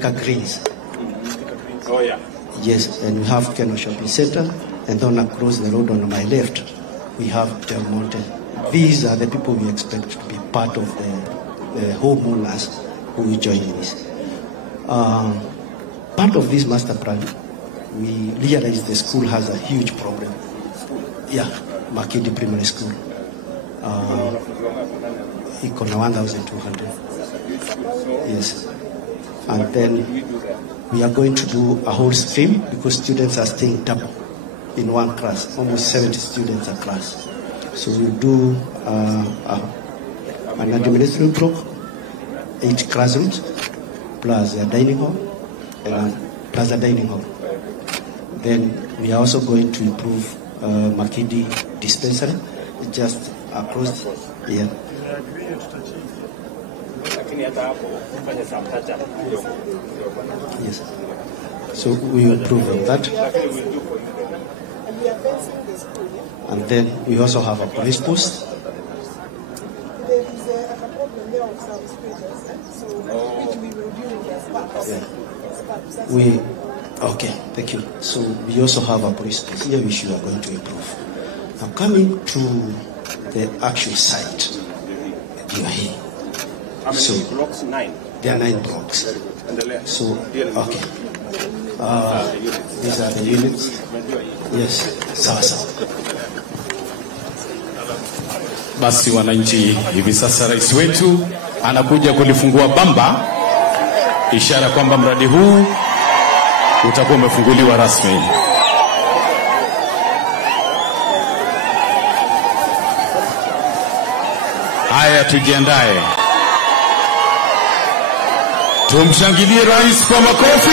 Thika Greens. Oh yeah. Yes, and we have Keno Shopping Center, and then across the road on my left, we have Del Monte. These are the people we expect to be part of the homeowners who will join this. Part of this master plan, we realized the school has a huge problem. Yeah, Makindi Primary School. Ikona 1,200. Yes. And then we are going to do a whole stream because students are staying double in one class. Almost 70 students a class. So we'll do an administrative block, 8 classrooms, plus a dining hall, plus a dining hall. Then we are also going to improve Makindi dispensary, just across here. Yes. So we will improve on that. And then we also have a police post. Okay, thank you. So we also have a police post here which we are going to improve. Now coming to the actual site, you are here. How many blocks? 9. There are 9 blocks. And the left. So okay. These are the units. Yes, sawa. Basi wananchi, hivi sasa rais wetu anakuja kulifungua bamba, ishara kwamba mradi huu utakuwa umefunguliwa rasmi. Haya, tujiandae. Tumshangilie rais kwa makofi.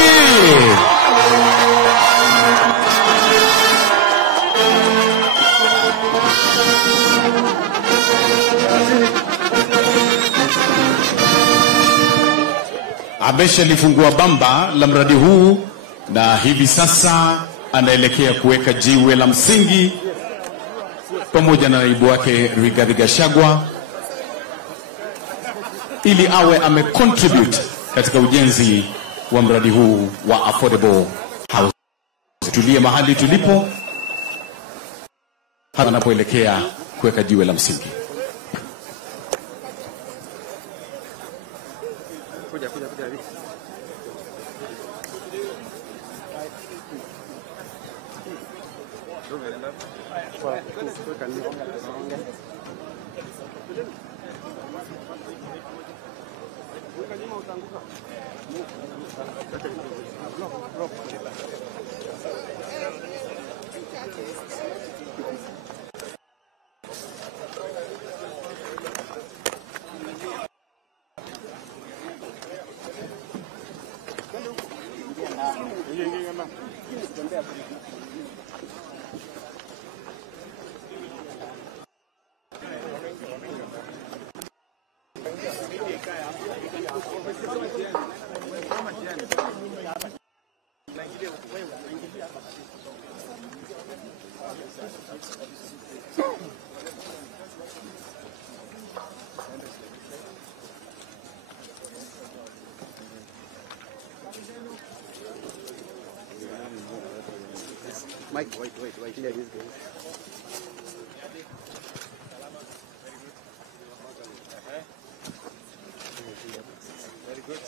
Ameshalifungua bamba la mradi huu na hivi sasa anaelekea kuweka jiwe la msingi pamoja na naibu wake Rigathi Gachagua ili awe amecontribute katika ujenzi wa mradi huu wa affordable house. Tulie mahali tulipo hapa anapoelekea kuweka jiwe la msingi. Mike, wait. Here he is going. Very good.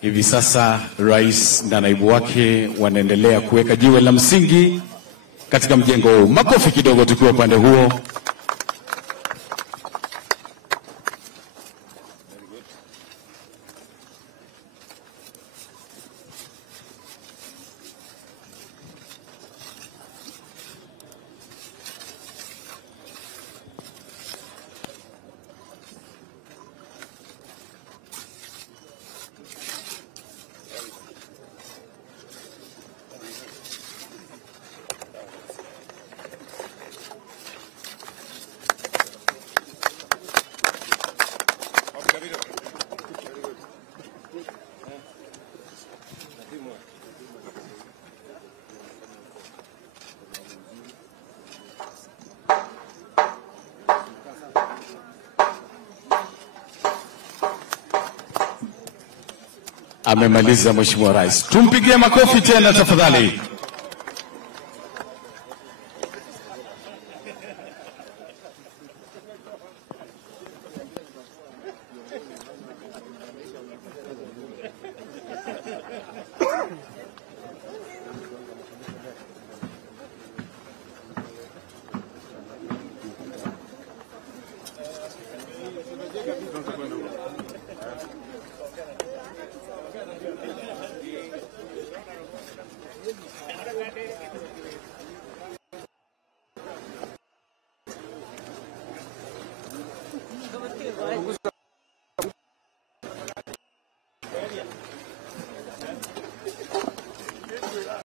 Hivi sasa rais na naibu wake wanaendelea kuweka jiwe la msingi katika mjengo huu. Makofi kidogo tukiwa upande huo. amemaliza Mheshimiwa Rais. Tumpigie makofi tena tafadhali.